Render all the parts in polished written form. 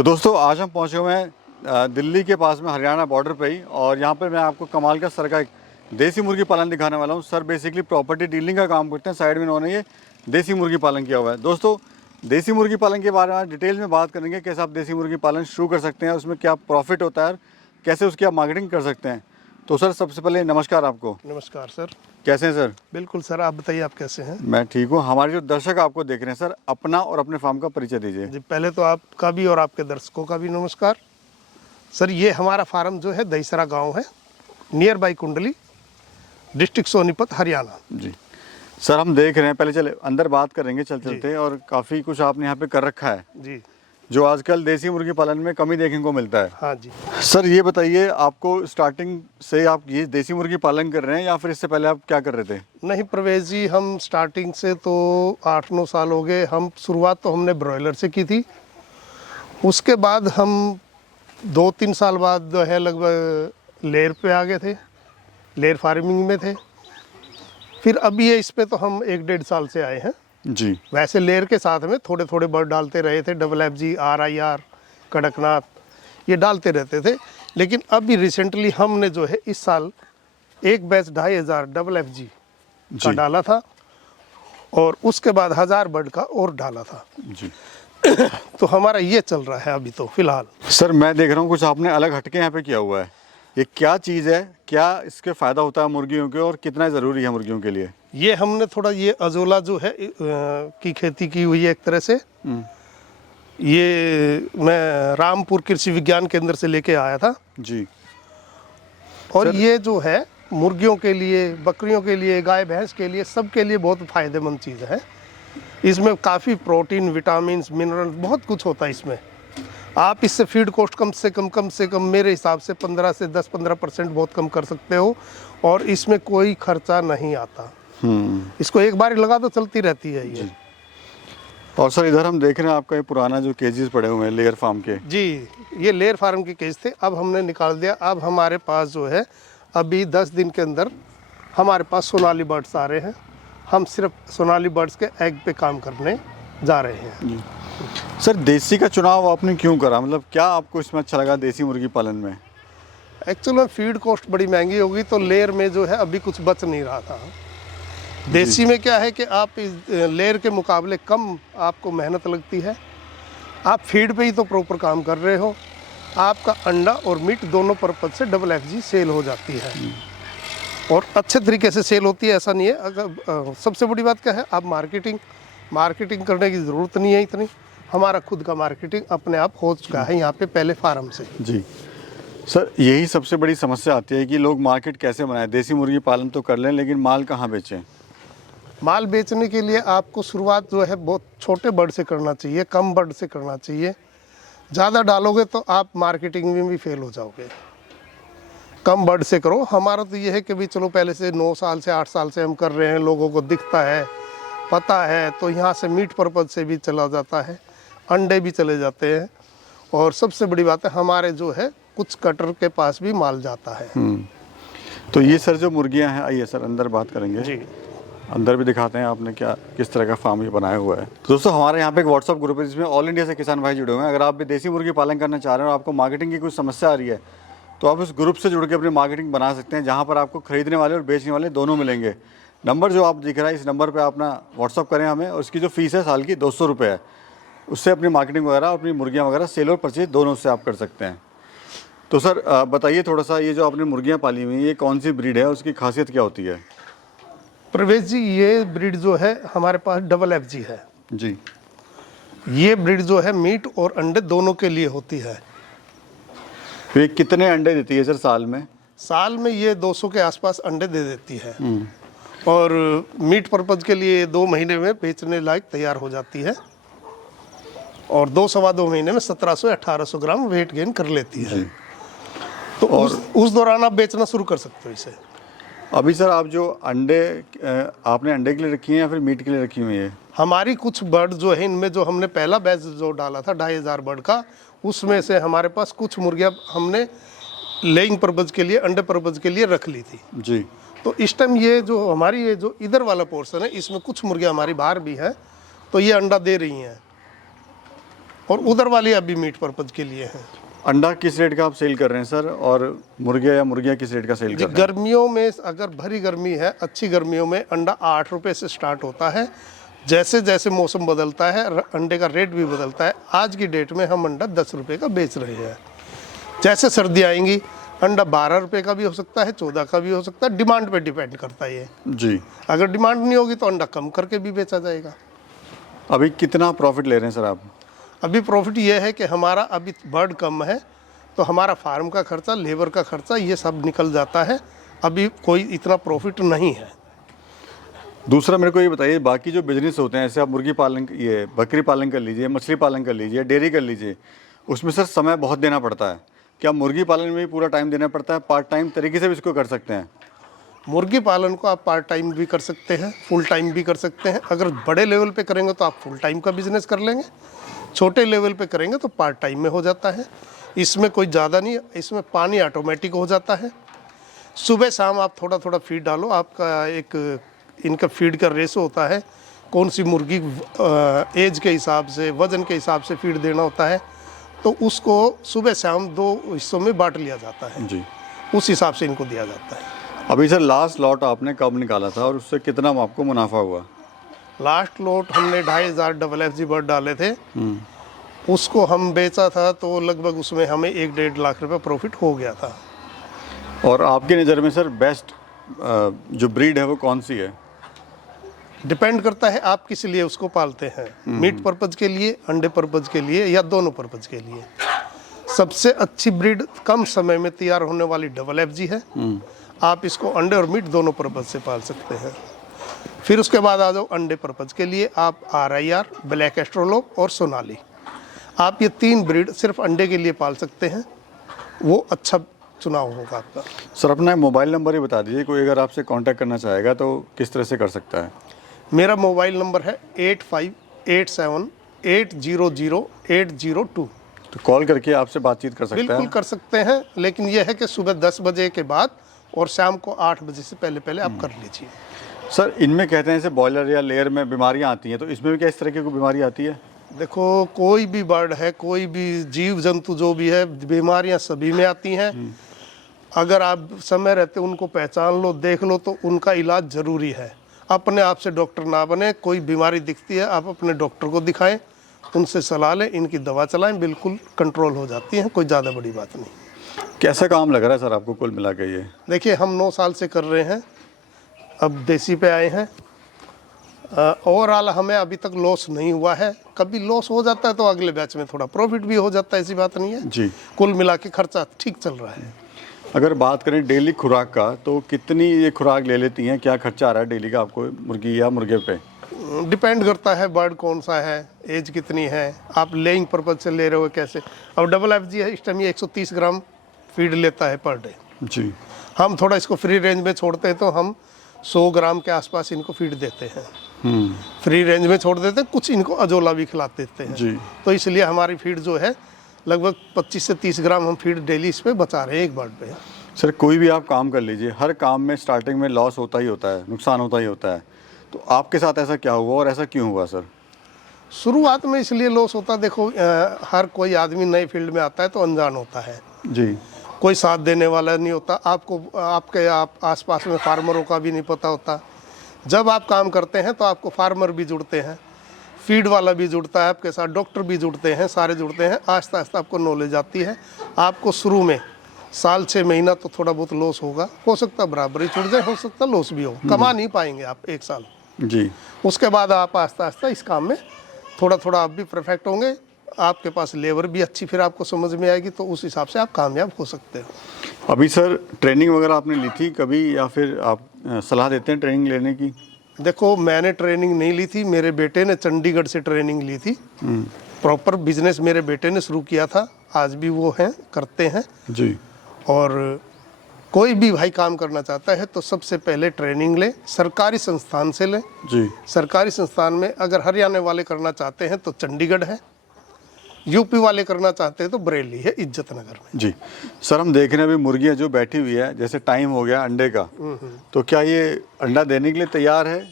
तो दोस्तों आज हम पहुंचे हुए हैं दिल्ली के पास में हरियाणा बॉर्डर पे ही, और यहाँ पे मैं आपको कमाल का सर का एक देसी मुर्गी पालन दिखाने वाला हूँ। सर बेसिकली प्रॉपर्टी डीलिंग का काम करते हैं, साइड में इन्होंने ये देसी मुर्गी पालन किया हुआ है। दोस्तों देसी मुर्गी पालन के बारे में डिटेल में बात करेंगे, कैसे आप देसी मुर्गी पालन शुरू कर सकते हैं, उसमें क्या प्रॉफिट होता है, कैसे उसकी आप मार्केटिंग कर सकते हैं। तो सर सबसे पहले नमस्कार आपको। नमस्कार सर। कैसे हैं सर? बिल्कुल सर, आप बताइए आप कैसे हैं? मैं ठीक हूँ। हमारे जो दर्शक आपको देख रहे हैं सर, अपना और अपने फार्म का परिचय दीजिए। जी, पहले तो आपका भी और आपके दर्शकों का भी नमस्कार सर। ये हमारा फार्म जो है दहीसरा गांव है, नियर बाई कुंडली, डिस्ट्रिक्ट सोनीपत, हरियाणा। जी सर, हम देख रहे हैं, पहले चले अंदर बात करेंगे चलते, और काफ़ी कुछ आपने यहाँ पे कर रखा है जी, जो आजकल देसी मुर्गी पालन में कमी देखने को मिलता है। हाँ जी। सर ये बताइए, आपको स्टार्टिंग से आप ये देसी मुर्गी पालन कर रहे हैं या फिर इससे पहले आप क्या कर रहे थे? नहीं प्रवेश जी, हम स्टार्टिंग से तो 8-9 साल हो गए। हम शुरुआत तो हमने ब्रॉयलर से की थी, उसके बाद हम 2-3 साल बाद जो है लगभग लेयर पे आ गए थे, लेयर फार्मिंग में थे। फिर अभी ये इस पे तो हम 1-1.5 साल से आए हैं जी। वैसे लेयर के साथ में थोड़े थोड़े बर्ड डालते रहे थे, FFG, RIR, कड़कनाथ, ये डालते रहते थे। लेकिन अभी रिसेंटली हमने जो है इस साल एक बैच 2500 FFG का डाला था, और उसके बाद 1000 बर्ड का और डाला था जी। तो हमारा ये चल रहा है अभी तो फिलहाल। सर मैं देख रहा हूँ कुछ आपने अलग हटके यहाँ पे किया हुआ है, ये क्या चीज़ है, क्या इसके फ़ायदा होता है मुर्गियों के, और कितना ज़रूरी है मुर्गियों के लिए? ये हमने थोड़ा ये अजोला जो है की खेती की हुई है एक तरह से। ये मैं रामपुर कृषि विज्ञान केंद्र से लेके आया था जी। और ये जो है मुर्गियों के लिए, बकरियों के लिए, गाय भैंस के लिए, सब के लिए बहुत फ़ायदेमंद चीज़ है। इसमें काफ़ी प्रोटीन, विटामिन, मिनरल, बहुत कुछ होता है इसमें। आप इससे फीड कॉस्ट कम से कम मेरे हिसाब से 15 से 10-15% बहुत कम कर सकते हो, और इसमें कोई खर्चा नहीं आता। इसको एक बार लगा तो चलती रहती है ये। और सर इधर हम देख रहे हैं आपका ये पुराना जो केजेस पड़े हुए हैं लेयर फार्म के। जी, ये लेयर फार्म के केज थे, अब हमने निकाल दिया। अब हमारे पास जो है अभी 10 दिन के अंदर हमारे पास सोनाली बर्ड्स आ रहे हैं। हम सिर्फ सोनाली बर्ड्स के एग पे काम करने जा रहे हैं। सर देसी का चुनाव आपने क्यों करा, मतलब क्या आपको इसमें अच्छा लगा देसी मुर्गी पालन में? एक्चुअल में फीड कॉस्ट बड़ी महंगी होगी, तो लेयर में जो है अभी कुछ बच नहीं रहा था। देसी में क्या है कि आप इस लेयर के मुकाबले कम आपको मेहनत लगती है, आप फीड पे ही तो प्रॉपर काम कर रहे हो, आपका अंडा और मीट दोनों पर्पज से FFG सेल हो जाती है, और अच्छे तरीके से सेल होती है। ऐसा नहीं है, अगर सबसे बड़ी बात क्या है, आप मार्केटिंग करने की ज़रूरत नहीं है इतनी। हमारा खुद का मार्केटिंग अपने आप हो चुका है यहाँ पे पहले फार्म से। जी सर, यही सबसे बड़ी समस्या आती है कि लोग मार्केट कैसे बनाएं। देसी मुर्गी पालन तो कर लें, लेकिन माल कहाँ बेचें? माल बेचने के लिए आपको शुरुआत जो है बहुत छोटे बर्ड से करना चाहिए, कम बर्ड से करना चाहिए। ज़्यादा डालोगे तो आप मार्केटिंग में भी फेल हो जाओगे। कम बर्ड से करो। हमारा तो ये है कि भी चलो पहले से 9 साल से 8 साल से हम कर रहे हैं, लोगों को दिखता है, पता है, तो यहाँ से मीट पर्पज से भी चला जाता है, अंडे भी चले जाते हैं, और सबसे बड़ी बात है हमारे जो है कुछ कटर के पास भी माल जाता है। तो ये सर जो मुर्गियाँ हैं, आइए सर अंदर बात करेंगे जी, अंदर भी दिखाते हैं आपने क्या किस तरह का फार्म ये बनाया हुआ है। तो दोस्तों हमारे यहाँ पे एक व्हाट्सअप ग्रुप है जिसमें ऑल इंडिया से किसान भाई जुड़े हुए हैं। अगर आप भी देसी मुर्गी पालन करना चाह रहे हैं और आपको मार्केटिंग की कुछ समस्या आ रही है, तो आप इस ग्रुप से जुड़ के अपनी मार्केटिंग बना सकते हैं, जहाँ पर आपको खरीदने वाले और बेचने वाले दोनों मिलेंगे। नंबर जो आप दिख रहा है, इस नंबर पर अपना व्हाट्सअप करें हमें, और इसकी जो फीस है साल की 200 रुपये है। उससे अपनी मार्केटिंग वगैरह और अपनी मुर्गियाँ वगैरह सेल और परचेज दोनों से आप कर सकते हैं। तो सर बताइए थोड़ा सा, ये जो आपने मुर्गियाँ पाली हुई हैं, ये कौन सी ब्रीड है, उसकी खासियत क्या होती है? प्रवेश जी, ये ब्रीड जो है हमारे पास FFG है जी। ये ब्रीड जो है मीट और अंडे दोनों के लिए होती है। तो ये कितने अंडे देती है सर साल में? साल में ये 200 के आसपास अंडे दे देती है, और मीट पर्पज के लिए 2 महीने में बेचने लायक तैयार हो जाती है, और 2-2.25 महीने में 1700-1800 ग्राम वेट गेन कर लेती है। तो उस दौरान आप बेचना शुरू कर सकते हो इसे। अभी सर आप जो अंडे आपने अंडे के लिए रखी हैं या फिर मीट के लिए रखी हुई है? हमारी कुछ बर्ड जो है, इनमें जो हमने पहला बैच जो डाला था 2500 बर्ड का, उसमें से हमारे पास कुछ मुर्गियाँ हमने लेइंग पर्पज के लिए, अंडे पर्पज के लिए रख ली थी जी। तो इस टाइम ये जो हमारी ये जो इधर वाला पोर्शन है, इसमें कुछ मुर्गियाँ हमारी बाहर भी हैं, तो ये अंडा दे रही हैं, और उधर वाली अभी मीट पर्पज के लिए है। अंडा किस रेट का आप सेल कर रहे हैं सर, और मुर्गियाँ या मुर्गियाँ किस रेट का सेल कर रहे हैं? गर्मियों में अगर भरी गर्मी है, अच्छी गर्मियों में अंडा 8 रुपये से स्टार्ट होता है। जैसे जैसे मौसम बदलता है अंडे का रेट भी बदलता है। आज की डेट में हम अंडा 10 रुपये का बेच रहे हैं। जैसे सर्दी आएंगी अंडा 12 रुपये का भी हो सकता है, 14 का भी हो सकता है, डिमांड पे डिपेंड करता है ये जी। अगर डिमांड नहीं होगी तो अंडा कम करके भी बेचा जाएगा। अभी कितना प्रॉफिट ले रहे हैं सर आप? अभी प्रॉफिट ये है कि हमारा अभी बर्ड कम है तो हमारा फार्म का खर्चा, लेबर का खर्चा, ये सब निकल जाता है। अभी कोई इतना प्रॉफिट नहीं है। दूसरा मेरे को ये बताइए, बाकी जो बिजनेस होते हैं, जैसे आप मुर्गी पालन, ये बकरी पालन कर लीजिए, मछली पालन कर लीजिए, डेयरी कर लीजिए, उसमें सर समय बहुत देना पड़ता है। क्या मुर्गी पालन में भी पूरा टाइम देना पड़ता है? पार्ट टाइम तरीके से भी इसको कर सकते हैं? मुर्गी पालन को आप पार्ट टाइम भी कर सकते हैं, फुल टाइम भी कर सकते हैं। अगर बड़े लेवल पे करेंगे तो आप फुल टाइम का बिजनेस कर लेंगे, छोटे लेवल पे करेंगे तो पार्ट टाइम में हो जाता है। इसमें कोई ज़्यादा नहीं, इसमें पानी ऑटोमेटिक हो जाता है। सुबह शाम आप थोड़ा थोड़ा फीड डालो। आपका एक इनका फीड का रेशो होता है, कौन सी मुर्गी एज के हिसाब से, वज़न के हिसाब से फीड देना होता है, तो उसको सुबह शाम 2 हिस्सों में बांट लिया जाता है जी। उस हिसाब से इनको दिया जाता है। अभी सर लास्ट लॉट आपने कब निकाला था और उससे कितना आपको मुनाफा हुआ? लास्ट लॉट हमने 2500 FFG बर्ड डाले थे, उसको हम बेचा था तो लगभग उसमें हमें 1-1.5 लाख रुपए प्रॉफिट हो गया था। और आपकी नज़र में सर बेस्ट जो ब्रीड है वो कौन सी है? डिपेंड करता है आप किस लिए उसको पालते हैं, मीट पर्पज के लिए, अंडे पर्पज के लिए, या दोनों पर्पज के लिए। सबसे अच्छी ब्रीड कम समय में तैयार होने वाली FFG है। आप इसको अंडे और मीट दोनों पर्पज से पाल सकते हैं। फिर उसके बाद आ जाओ अंडे पर्पज के लिए, आप RIR, ब्लैक एस्ट्रोलोप और सोनाली, आप ये 3 ब्रीड सिर्फ अंडे के लिए पाल सकते हैं। वो अच्छा चुनाव होगा आपका। सर अपना मोबाइल नंबर ही बता दीजिए, कोई अगर आपसे कांटेक्ट करना चाहेगा तो किस तरह से कर सकता है? मेरा मोबाइल नंबर है 8587800802। तो कॉल करके आपसे बातचीत कर सकता है? बिल्कुल कर सकते हैं, लेकिन यह है कि सुबह 10 बजे के बाद और शाम को 8 बजे से पहले पहले आप कर लीजिए। सर इनमें कहते हैं जैसे बॉयलर या लेयर में बीमारियां आती हैं, तो इसमें भी क्या इस तरह की कोई बीमारी आती है? देखो, कोई भी बर्ड है, कोई भी जीव जंतु जो भी है, बीमारियां सभी में आती हैं। अगर आप समय रहते उनको पहचान लो, देख लो, तो उनका इलाज ज़रूरी है। अपने आप से डॉक्टर ना बने। कोई बीमारी दिखती है आप अपने डॉक्टर को दिखाएं, उनसे सलाह लें, इनकी दवा चलाएं, बिल्कुल कंट्रोल हो जाती है। कोई ज़्यादा बड़ी बात नहीं। कैसा काम लग रहा है सर आपको कुल मिला के ये? देखिए, हम 9 साल से कर रहे हैं, अब देसी पे आए हैं। ओवरऑल हमें अभी तक लॉस नहीं हुआ है। कभी लॉस हो जाता है तो अगले बैच में थोड़ा प्रॉफिट भी हो जाता है, ऐसी बात नहीं है जी। कुल मिला के खर्चा ठीक चल रहा है। अगर बात करें डेली खुराक का, तो कितनी ये खुराक ले लेती हैं? क्या खर्चा आ रहा है डेली का आपको मुर्गी या मुर्गे पे? डिपेंड करता है बर्ड कौन सा है, एज कितनी है, आप लेइंग पर्पज से ले रहे हो कैसे। अब FFG है, इस टाइम ये 130 ग्राम फीड लेता है पर डे जी। हम थोड़ा इसको फ्री रेंज में छोड़ते हैं तो हम 100 ग्राम के आसपास इनको फीड देते हैं। फ्री रेंज में छोड़ देते हैं, कुछ इनको अजोला भी खिला देते हैं जी। तो इसलिए हमारी फीड जो है लगभग 25 से 30 ग्राम हम फीड डेली इस पे बचा रहे हैं एक बर्ड पे। सर कोई भी आप काम कर लीजिए, हर काम में स्टार्टिंग में लॉस होता ही होता है, नुकसान होता ही होता है। तो आपके साथ ऐसा क्या हुआ और ऐसा क्यों हुआ सर? शुरुआत में इसलिए लॉस होता, देखो हर कोई आदमी नए फील्ड में आता है तो अनजान होता है जी। कोई साथ देने वाला नहीं होता। आपको आपके आसपास में फार्मरों का भी नहीं पता होता। जब आप काम करते हैं तो आपको फार्मर भी जुड़ते हैं, फीड वाला भी जुड़ता है आपके साथ, डॉक्टर भी जुड़ते हैं, सारे जुड़ते हैं। आहिस्ता आहिस्ता आपको नॉलेज आती है। आपको शुरू में साल 6 महीना तो थोड़ा बहुत लॉस होगा, हो सकता है बराबर ही छूट जाए, हो सकता है लॉस भी हो, कमा नहीं पाएंगे आप 1 साल जी। उसके बाद आप आहिस्ता आहिस्ता इस काम में थोड़ा थोड़ा आप भी परफेक्ट होंगे, आपके पास लेबर भी अच्छी फिर आपको समझ में आएगी, तो उस हिसाब से आप कामयाब हो सकते हो। अभी सर ट्रेनिंग वगैरह आपने ली थी कभी, या फिर आप सलाह देते हैं ट्रेनिंग लेने की? देखो, मैंने ट्रेनिंग नहीं ली थी, मेरे बेटे ने चंडीगढ़ से ट्रेनिंग ली थी। प्रॉपर बिजनेस मेरे बेटे ने शुरू किया था, आज भी वो हैं, करते हैं जी। और कोई भी भाई काम करना चाहता है तो सबसे पहले ट्रेनिंग ले, सरकारी संस्थान से ले जी। सरकारी संस्थान में अगर हरियाणा वाले करना चाहते हैं तो चंडीगढ़ है, यूपी वाले करना चाहते हैं तो बरेली है, इज्जत नगर में। जी सर, हम देख रहे हैं अभी मुर्गियाँ जो बैठी हुई है, जैसे टाइम हो गया अंडे का, तो क्या ये अंडा देने के लिए तैयार है?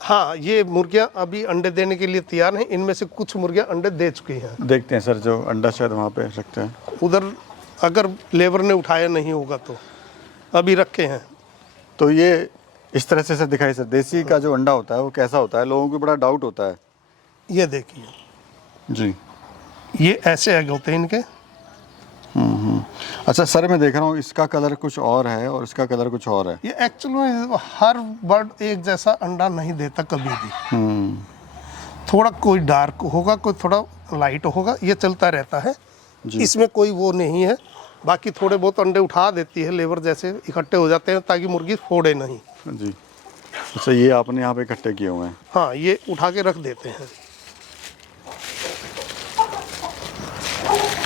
हाँ, ये मुर्गियाँ अभी अंडे देने के लिए तैयार हैं। इनमें से कुछ मुर्गियाँ अंडे दे चुकी हैं। देखते हैं सर, जो अंडा शायद वहाँ पे रखते हैं। उधर अगर लेबर ने उठाया नहीं होगा तो अभी रखे हैं। तो ये इस तरह से सर दिखाई सर, देसी का जो अंडा होता है वो कैसा होता है, लोगों को बड़ा डाउट होता है। ये देखिए जी, ये ऐसे एग होते हैं इनके। अच्छा सर, मैं देख रहा हूँ इसका कलर कुछ और है और इसका कलर कुछ और है। ये एक्चुअल में हर बर्ड एक जैसा अंडा नहीं देता कभी भी। थोड़ा कोई डार्क होगा, कोई थोड़ा लाइट होगा, ये चलता रहता है। इसमें कोई वो नहीं है। बाकी थोड़े बहुत अंडे उठा देती है लेबर, जैसे इकट्ठे हो जाते हैं ताकि मुर्गी फोड़े नहीं। जी, अच्छा, ये आपने यहाँ पे इकट्ठे किए हुए हैं। हाँ, ये उठा के रख देते हैं।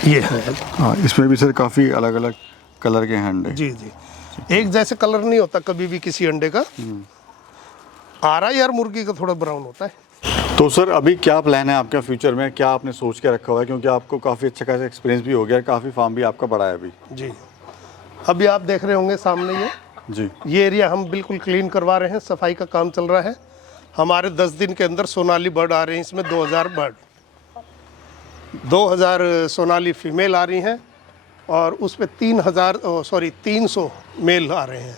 ये है। हाँ, इसमें भी सर काफ़ी अलग अलग कलर के हैं अंडे। जी जी, एक जैसे कलर नहीं होता कभी भी किसी अंडे का। आरा यार मुर्गी का थोड़ा ब्राउन होता है। तो सर अभी क्या प्लान है आपका फ्यूचर में, क्या आपने सोच के रखा हुआ है, क्योंकि आपको काफ़ी अच्छा खासा एक्सपीरियंस भी हो गया, काफ़ी फार्म भी आपका बड़ा है अभी। जी, अभी आप देख रहे होंगे सामने ये एरिया हम बिल्कुल क्लीन करवा रहे हैं, सफाई का काम चल रहा है। हमारे 10 दिन के अंदर सोनाली बर्ड आ रहे हैं, इसमें 2000 बर्ड, 2000 सोनाली फीमेल आ रही हैं और उस पर 300 मेल आ रहे हैं।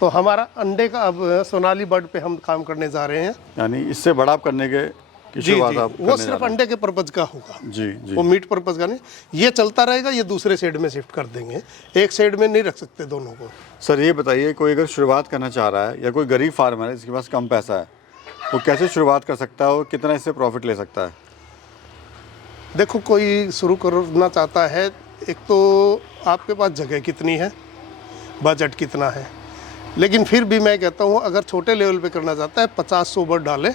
तो हमारा अंडे का अब सोनाली बर्ड पे हम काम करने जा रहे हैं। यानी इससे बड़ा करने के जी जी, वो सिर्फ अंडे के पर्पज का होगा। जी जी, वो मीट पर्पज का नहीं। ये चलता रहेगा, ये दूसरे शेड में शिफ्ट कर देंगे, एक शेड में नहीं रख सकते दोनों को। सर ये बताइए, कोई अगर शुरुआत करना चाह रहा है या कोई गरीब फार्मर है जिसके पास कम पैसा है, वो कैसे शुरुआत कर सकता है और कितना इससे प्रॉफिट ले सकता है? देखो, कोई शुरू करना चाहता है, एक तो आपके पास जगह कितनी है, बजट कितना है। लेकिन फिर भी मैं कहता हूँ अगर छोटे लेवल पे करना चाहता है, 50-100 बर्ड डाले,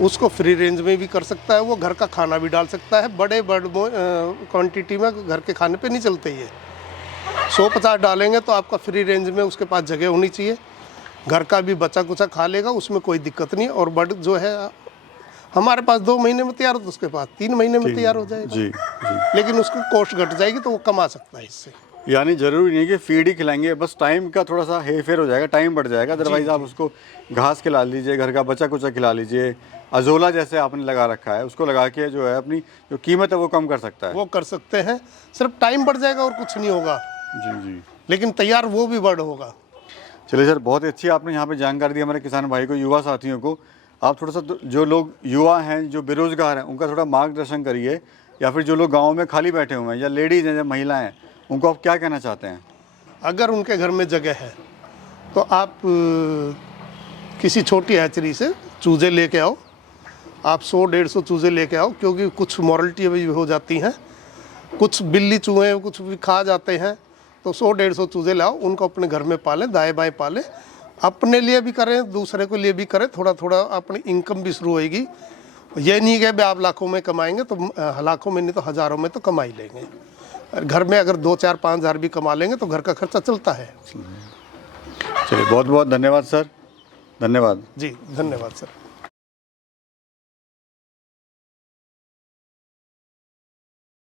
उसको फ्री रेंज में भी कर सकता है। वो घर का खाना भी डाल सकता है। बड़े बर्ड क्वांटिटी में घर के खाने पे नहीं चलते। ये 100-50 डालेंगे तो आपका फ्री रेंज में उसके पास जगह होनी चाहिए। घर का भी बचा कुचा खा लेगा, उसमें कोई दिक्कत नहीं। और बर्ड जो है हमारे पास 2 महीने में तैयार हो तो उसके पास 3 महीने में तैयार हो जाएगा। जी जी, लेकिन उसकी कॉस्ट घट जाएगी तो वो कमा सकता है इससे। यानी जरूरी नहीं कि फीड ही खिलाएंगे, बस टाइम का थोड़ा सा हेर फेर हो जाएगा, टाइम बढ़ जाएगा। अदरवाइज आप उसको घास खिला लीजिए, घर का बचा कुचा खिला लीजिए, अजोला जैसे आपने लगा रखा है उसको लगा के जो है अपनी जो कीमत है वो कम कर सकता है। वो कर सकते हैं, सिर्फ टाइम बढ़ जाएगा और कुछ नहीं होगा। जी जी, लेकिन तैयार वो भी बर्ड होगा। चलिए सर, बहुत ही अच्छी आपने यहाँ पे जानकारी दी हमारे किसान भाई को, युवा साथियों को। आप थोड़ा सा जो लोग युवा हैं, जो बेरोजगार हैं, उनका थोड़ा मार्गदर्शन करिए, या फिर जो लोग गाँव में खाली बैठे हुए हैं या लेडीज़ हैं या महिलाएँ हैं, उनको आप क्या कहना चाहते हैं? अगर उनके घर में जगह है तो आप किसी छोटी हैचरी से चूजे लेके आओ। आप 100-150 चूजे लेके आओ, क्योंकि कुछ मॉरलिटी भी हो जाती हैं, कुछ बिल्ली चूहे कुछ भी खा जाते हैं। तो 100-150 चूजे लाओ, उनको अपने घर में पालें, दाएं बाएं पालें, अपने लिए भी करें, दूसरे के लिए भी करें। थोड़ा थोड़ा अपनी इनकम भी शुरू होएगी। ये नहीं है कि आप लाखों में कमाएंगे, तो लाखों में नहीं तो हज़ारों में तो कमा ही लेंगे। घर में अगर 2-4-5 हज़ार भी कमा लेंगे तो घर का खर्चा चलता है। चलिए, बहुत बहुत धन्यवाद सर, धन्यवाद। जी, धन्यवाद सर।